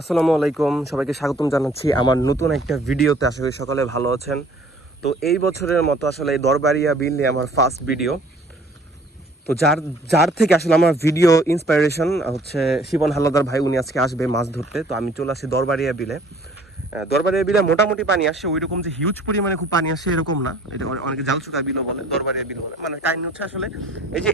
আসসালামু আলাইকুম, সবাইকে স্বাগতম জানাচ্ছি আমার নতুন একটা ভিডিওতে। আশা করি সকলে ভালো আছেন। তো এই বছরের মতো আসলে এই দরবারিয়া বিল নিয়ে আমার ফার্স্ট ভিডিও। তো যার যার থেকে আসলে আমার ভিডিও ইন্সপাইরেশন হচ্ছে শিবন হালদার ভাই, উনি আজকে আসবে মাছ ধরতে। তো আমি চলে আসি দরবারিয়া বিলে। দরবারিয়া বিলে মোটামুটি পানি আসে, ওই রকম যে হিউজ পরিমাণে খুব পানি আসে এরকম না। এটা অনেকে জালসুকা বিলও বলে, দরবারিয়া বিল বলে। মানে কাহিনী হচ্ছে আসলে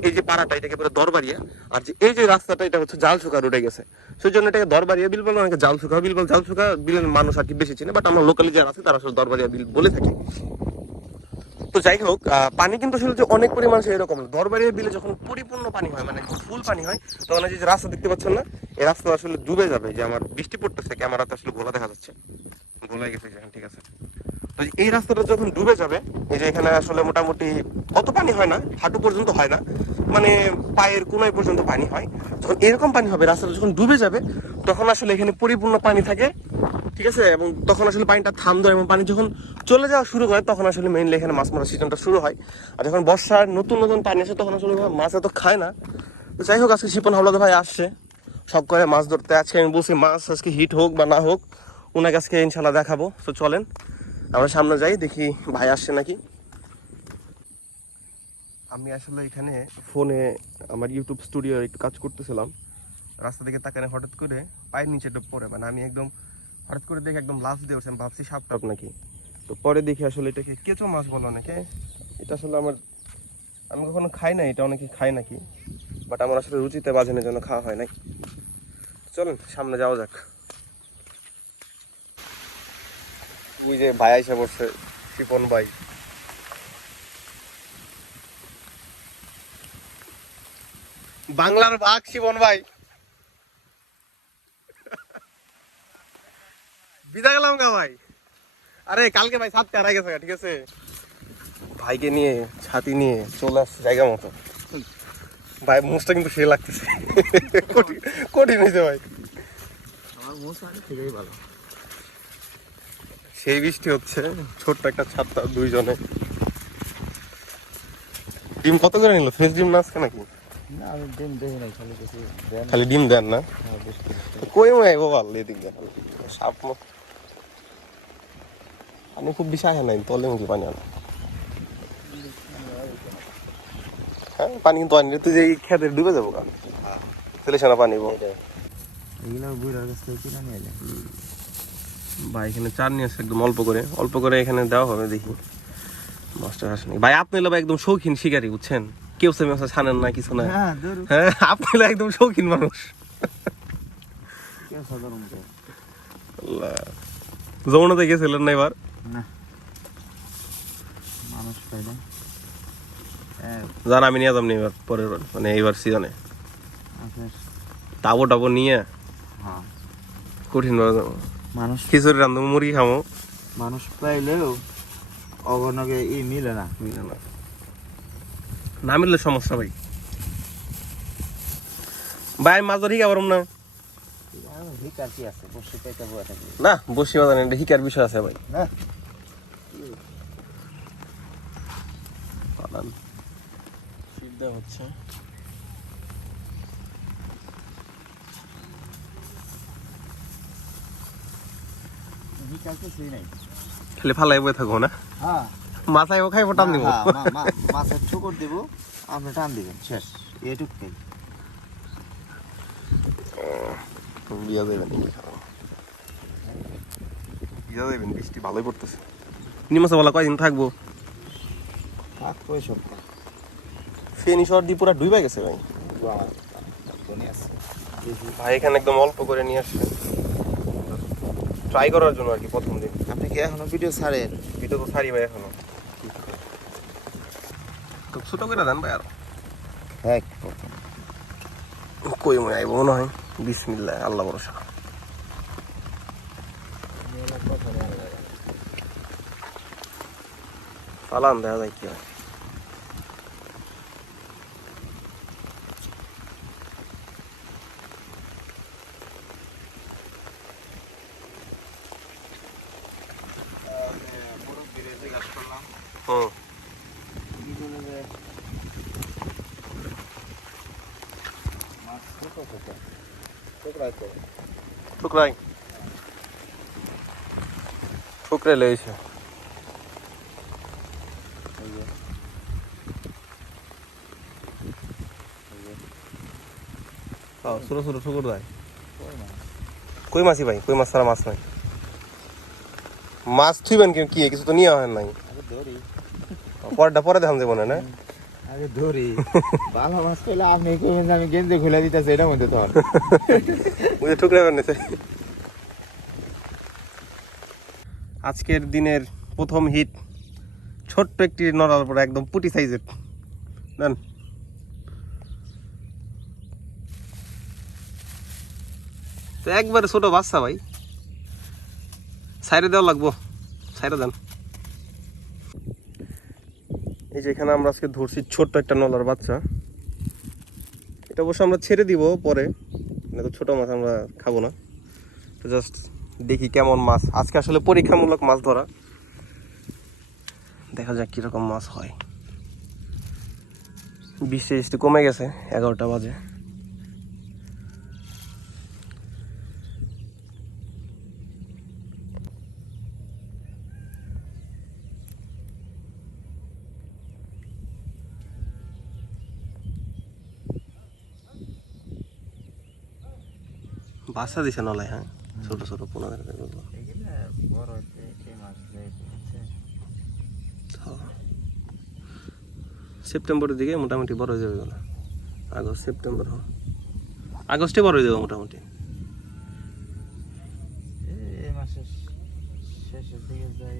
এই যে পাড়াটা, এটাকে পুরো দরবারিয়া, আর যে এই যে রাস্তাটা এটা হচ্ছে জালসুকা রোডে গেছে, সেই জন্য এটাকে দরবারিয়া বিল বলে, অনেকে জালসুকা বিল বলে। জালসুকা বিলের মানুষ আর কি বেশি চিনে, বাট আমরা লোকালি যারা আছে তারা আসলে দরবারিয়া বিল বলে থাকি। তো যাই হোক, পানি কিন্তু আসলে যে অনেক পরিমাণ এরকম না। দরবারিয়া বিলে যখন পরিপূর্ণ পানি হয়, মানে ফুল পানি হয়, তখন এই যে রাস্তা দেখতে পাচ্ছেন না, এই রাস্তা আসলে ডুবে যাবে। যে আমার বৃষ্টি পড়তেছে, ক্যামেরাতে আসলে গোলা দেখা যাচ্ছে, গোলা গেছে এখন, ঠিক আছে। তো এই রাস্তাটা যখন ডুবে যাবে, এই যে এখানে আসলে মোটামুটি অত পানি হয় না, হাঁটু পর্যন্ত হয় না, মানে পায়ের কোনায় পর্যন্ত পানি হয়। যখন এরকম পানি হবে, রাস্তাটা যখন ডুবে যাবে, তখন আসলে এখানে পরিপূর্ণ পানি থাকে, ঠিক আছে। এবং তখন আসলে পানিটা থামবে, এবং পানি যখন চলে যাওয়া শুরু করে, তখন আসলে মেইনলি এখানে মাছ মারার সিজনটা শুরু হয়। আর যখন বর্ষার নতুন নতুন পানি আসে, তখন আসলে মাছ এত খায় না। তো যাই হোক, আজকে শিপন হাওলাদার ভাই আসছে সব করে মাছ ধরতে। আজকে আমি বলছি মাছ আজকে হিট হোক বা না হোক, ওনাকে আজকে ইনশাল্লাহ দেখাবো। তো চলেন আমরা সামনে যাই, দেখি ভাই আসছে নাকি। আমি আসলে এখানে ফোনে আমার ইউটিউব স্টুডিও একটু কাজ করতেছিলাম, রাস্তা থেকে তাকানে হঠাৎ করে পায়ের নিচে ডুব পড়ে, মানে আমি একদম হঠাৎ করে দেখে একদম লাফ দিয়ে উঠছি। আমি ভাবছি সাপ টাপ নাকি, তো পরে দেখি আসলে এটাকে কেঁচো মাছ বলে অনেকে। এটা আসলে আমি কখনো খাই না, এটা অনেকে খায় নাকি, বাট আমার আসলে রুচিতে বাজানোর জন্য খাওয়া হয় নাই। চলেন সামনে যাওয়া যাক। ওই যে ভাই এসে বসছে, শিপন ভাই। বাংলার বাঘ শিপন ভাই, বিদা গেলাম গা ভাই। আরে কালকে ভাই সাতটা হারাই গেছে, ঠিক আছে। ভাইকে নিয়ে ছাতি নিয়ে চলে আসছে জায়গা মতো। ভাই মোষটা কিন্তু সে লাগতেছে, কঠিন কঠিন হয়েছে ভাই। আমার মোষ আগে থেকেই ভালো। সেই বৃষ্টি হচ্ছে, ছোট্ট একটা ছাত্র, দুইজনে। ডিম কত করে নিল? ফ্রেশ ডিম না আজকে নাকি? না আমি ডিম দেখি নাই, খালি কিছু দেন। খালি ডিম দেন না? হ্যাঁ বেশ করে। কই মনে আইবো ভাল এদিক দেন সাপ পানি খুব বেশি আহে নাই, তলে মুখে পানি আনা। হ্যাঁ পানি কিন্তু আনি তুই যে খেতে ডুবে যাবো কারণ তেলে সানা পানি এগুলো বুড়ার কাছ থেকে কিনে নিয়ে যায়। ভাই এখানে চার নিয়ে আসছে একদম অল্প করে, অল্প করে এখানে দেওয়া হবে, দেখি মাছটা আসেনি। ভাই আপনি হলো ভাই একদম শৌখিন শিকারী, বুঝছেন? কেউ সে মাছ ছানেন না, কিছু না। হ্যাঁ ধরু হ্যাঁ আপনি হলো একদম শৌখিন মানুষ। কেউ সাধারণ কেউ যমুনাতে গেছিলেন না এবার? না মানুষ পাইলে জান আমি নিয়ে যাবনি এবার, পরের বার, মানে এইবার সিজনে আপনার তাবো টাবো নিয়ে হ্যাঁ কঠিন ভাবে যাবো। মানুষ খিচুড়ি রান্ধবো, মুরগি খাবো। মানুষ পাইলেও অগণকে মিলে না। মিলে না, না মিললে সমস্যা ভাই। ভাই আমি মাছ ধরি খাবার না। হিকার কি আছে, বসে পেতে বয়ে থাকি না বসি বাজার এটা হিকার বিষয় আছে ভাই। না। সিদ্ধ হচ্ছে। হিকার কিছুই নাই, খালি ফালাই বয়ে থাকবো না, হ্যাঁ মাছ আইবো খাইবো টান দিব। মাছের ঠুকর দিব, আপনি টান দিবেন, শেষ এটুকুই। বিয়া যাইবেন, বিয়া যাইবেন, বৃষ্টি ভালোই পড়তেছে। নিমাসে বলা কয়দিন থাকবো? ফেনী শহর দিয়ে পুরা ডুবে গেছে ভাই। ভাই এখানে একদম অল্প করে নিয়ে আসছে, ট্রাই করার জন্য আর কি, প্রথম দিন। আপনি কি এখনো ভিডিও ছাড়েন? ভিডিও তো ছাড়ি ভাই এখনো, তো ছোট করে দেন ভাই। আর হ্যাঁ কই মনে আইব মনে হয়। বিসমিল্লাহ, আল্লাহ ভরসা। চালান দেখা যায় কি হয়। হুম টুকরাই ঠুকরে লইছে এই যে ছোট ছোট ঠুকুর দেয় কই মাছ কই মাছই ভাই কই মাছ ছাড়া মাছ নাই মাছ থুইবেন কি কিছু তো নিয়ে হয় নাই আগে ধরি পরেরটা পরে দেখান যাবো না না আগে ধরি ভালো মাছ পেলে আপনি কইবেন যে আমি গেঞ্জে খুলে দিতেছি এটার মধ্যে তখন বুঝে ঠুকরে বানিয়েছে আজকের দিনের প্রথম হিট ছোট্ট একটি নড়ার পরে একদম পুটি সাইজের নেন তো একবারে ছোট বাচ্চা ভাই সাইডে দেওয়া লাগবো সাইডে দেন এই যে এখানে আমরা আজকে ধরছি ছোট্ট একটা নলার বাচ্চা এটা অবশ্য আমরা ছেড়ে দিব পরে না তো ছোট মাছ আমরা খাবো না তো জাস্ট দেখি কেমন মাছ আজকে আসলে পরীক্ষামূলক মাছ ধরা দেখা যাক কিরকম মাছ হয় বৃষ্টি কমে গেছে 11টা বাজে বাসা দিছে নলায় হ্যাঁ ছোট ছোট 15 টাকা গুলো এগুলা বড় হচ্ছে এই মাছ যাইছে সেপ্টেম্বরের দিকে মোটামুটি বড় হয়ে যাবে এগুলো আগস্ট সেপ্টেম্বর আগস্টে বড় হয়ে যাবে মোটামুটি এই মাসের শেষের দিকে যায়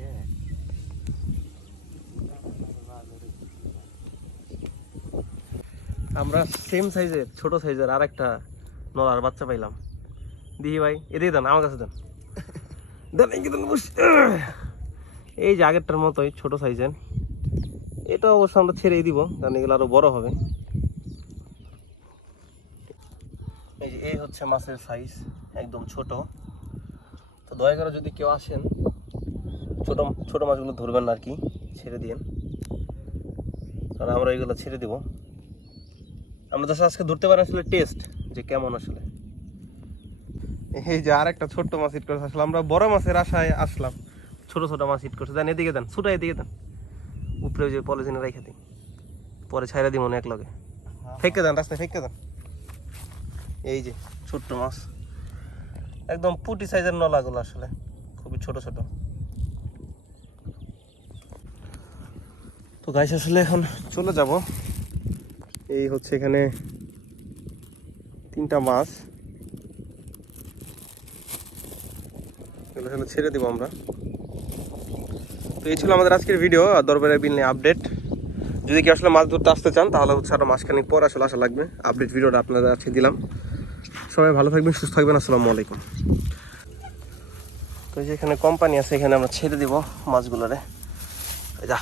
আমরা সেম সাইজের ছোট সাইজের আর একটা নলার বাচ্চা পাইলাম দিহি ভাই এদিকে দেন আমার কাছে দেন দেন এই দেন এই যে আগেরটার মতোই ছোট সাইজের এটা অবশ্য আমরা ছেড়েই দিব কারণ এগুলো আরো বড় হবে এই যে এই হচ্ছে মাছের সাইজ একদম ছোট তো দয়া করে যদি কেউ আসেন ছোট ছোট মাছগুলো ধরবেন না আর কি ছেড়ে দিন কারণ আমরা এইগুলো ছেড়ে দিব আমরা জাস্ট আজকে ধরতে পারি আসলে টেস্ট যে কেমন আসলে এই যে আরেকটা ছোট্ট মাছ হিট করছে আসলে আমরা বড় মাছের আশায় আসলাম ছোট ছোট মাছ হিট করছে দেন এদিকে দেন ছোটা এদিকে দেন উপরে যে পলিথিনে রেখে দিই পরে ছাইরা দিই মনে এক লগে ফেঁকে দেন রাস্তায় ফেঁকে দেন এই যে ছোট্ট মাছ একদম পুটি সাইজের নলাগুলো আসলে খুবই ছোট ছোট তো গাইস আসলে এখন চলে যাব এই হচ্ছে এখানে 3টা মাছ এগুলো ছেড়ে দিব আমরা তো এই ছিল আমাদের আজকের ভিডিও দরবারের বিল নিয়ে আপডেট যদি কি আসলে মাছ ধরতে আসতে চান তাহলে হচ্ছে আরো মাসখানিক পর আসলে আসা লাগবে আপডেট ভিডিওটা আপনাদের আজকে দিলাম সবাই ভালো থাকবেন সুস্থ থাকবেন আসসালামু আলাইকুম তো যেখানে কোম্পানি আছে এখানে আমরা ছেড়ে দিব মাছগুলোরে যা